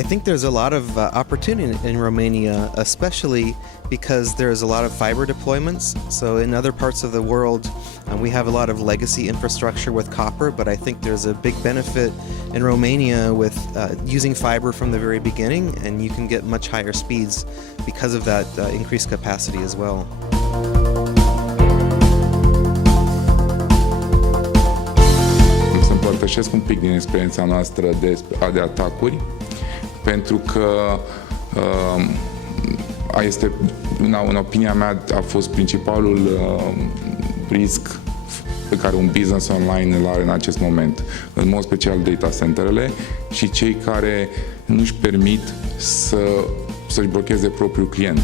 I think there's a lot of opportunity in Romania, especially because there's a lot of fiber deployments. So in other parts of the world, we have a lot of legacy infrastructure with copper, but I think there's a big benefit in Romania with using fiber from the very beginning, and you can get much higher speeds because of that increased capacity as well. Să împărtășesc un pic din experiența noastră de atacuri, pentru că este, în opinia mea, a fost principalul risc pe care un business online îl are în acest moment, în mod special data centerele și cei care nu-și permit să-și blocheze propriul client.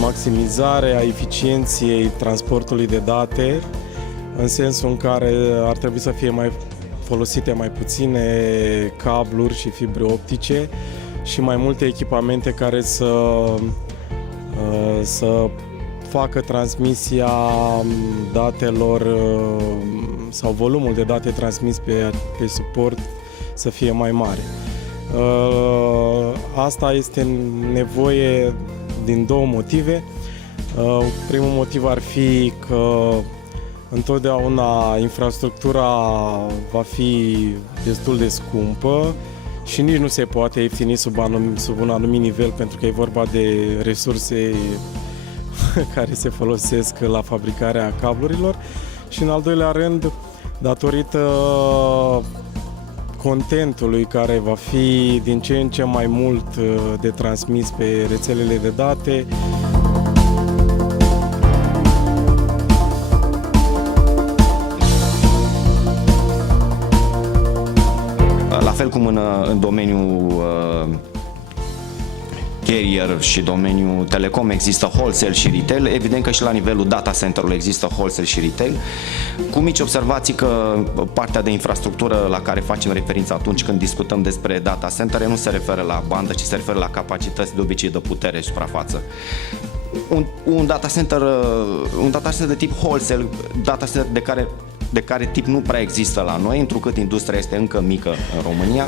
Maximizarea eficienței transportului de date, în sensul în care ar trebui să fie mai folosite mai puține cabluri și fibre optice și mai multe echipamente care să facă transmisia datelor sau volumul de date transmis pe suport să fie mai mare. Asta este nevoie din două motive. Primul motiv ar fi că întotdeauna infrastructura va fi destul de scumpă și nici nu se poate ieftini sub un anumit nivel, pentru că e vorba de resurse care se folosesc la fabricarea cablurilor. Și în al doilea rând, datorită contentului care va fi din ce în ce mai mult de transmis pe rețelele de date, la fel cum în domeniul carrier și domeniul telecom există wholesale și retail, evident că și la nivelul data center-ului există wholesale și retail, cu mici observații că partea de infrastructură la care facem referință atunci când discutăm despre data center nu se referă la bandă, ci se referă la capacități, de obicei de putere și suprafață. Un data center de tip wholesale, data center de care tip nu prea există la noi, întrucât industria este încă mică în România,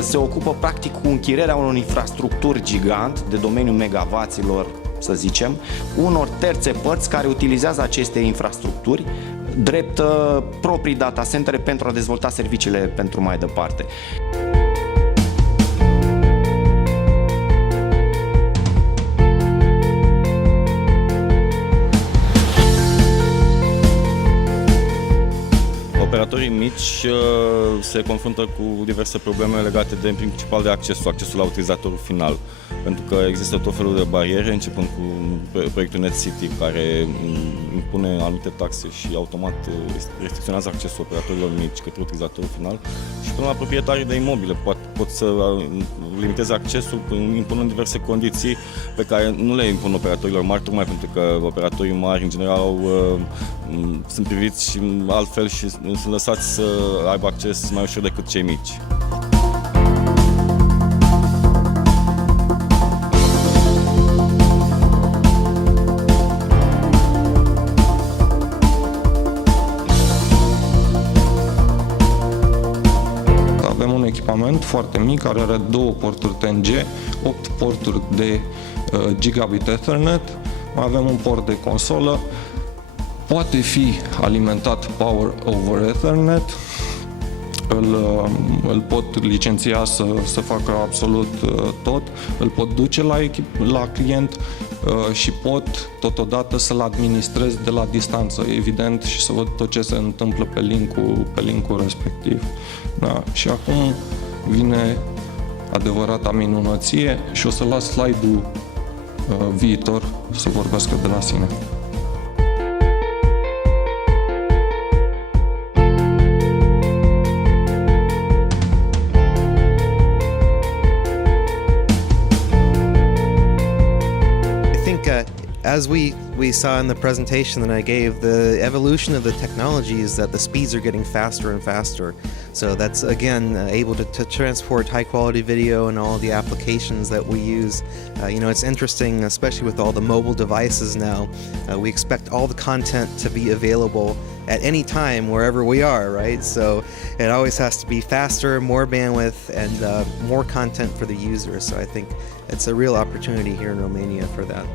se ocupă practic cu închirierea unor infrastructuri gigant de domeniul megavaților, să zicem, unor terțe părți care utilizează aceste infrastructuri drept proprii data centere pentru a dezvolta serviciile pentru mai departe. Operatorii mici se confruntă cu diverse probleme legate în principal de accesul la utilizatorul final, pentru că există tot felul de bariere, începând cu proiectul Net City, care impune anumite taxe și automat restricționează accesul operatorilor mici către utilizatorul final, și până la proprietarii de imobile pot să limiteze accesul impunând diverse condiții pe care nu le impun operatorilor mari, tocmai pentru că operatorii mari în general sunt priviți și altfel și sunt lăsați să aibă acces mai ușor decât cei mici. Avem un echipament foarte mic care are 2 porturi TNG, 8 porturi de gigabit Ethernet, mai avem un port de consolă, poate fi alimentat Power over Ethernet, îl pot licenția să facă absolut tot, îl pot duce la client și pot totodată să-l administrez de la distanță, evident, și să văd tot ce se întâmplă pe linkul respectiv. Da. Și acum vine adevărata minunăție și o să las slide-ul viitor să vorbească de la sine. As we saw in the presentation that I gave, the evolution of the technology is that the speeds are getting faster and faster. So that's again able to transport high quality video and all the applications that we use. It's interesting, especially with all the mobile devices now. We expect all the content to be available at any time wherever we are, right? So it always has to be faster, more bandwidth, and more content for the user. So I think it's a real opportunity here in Romania for that.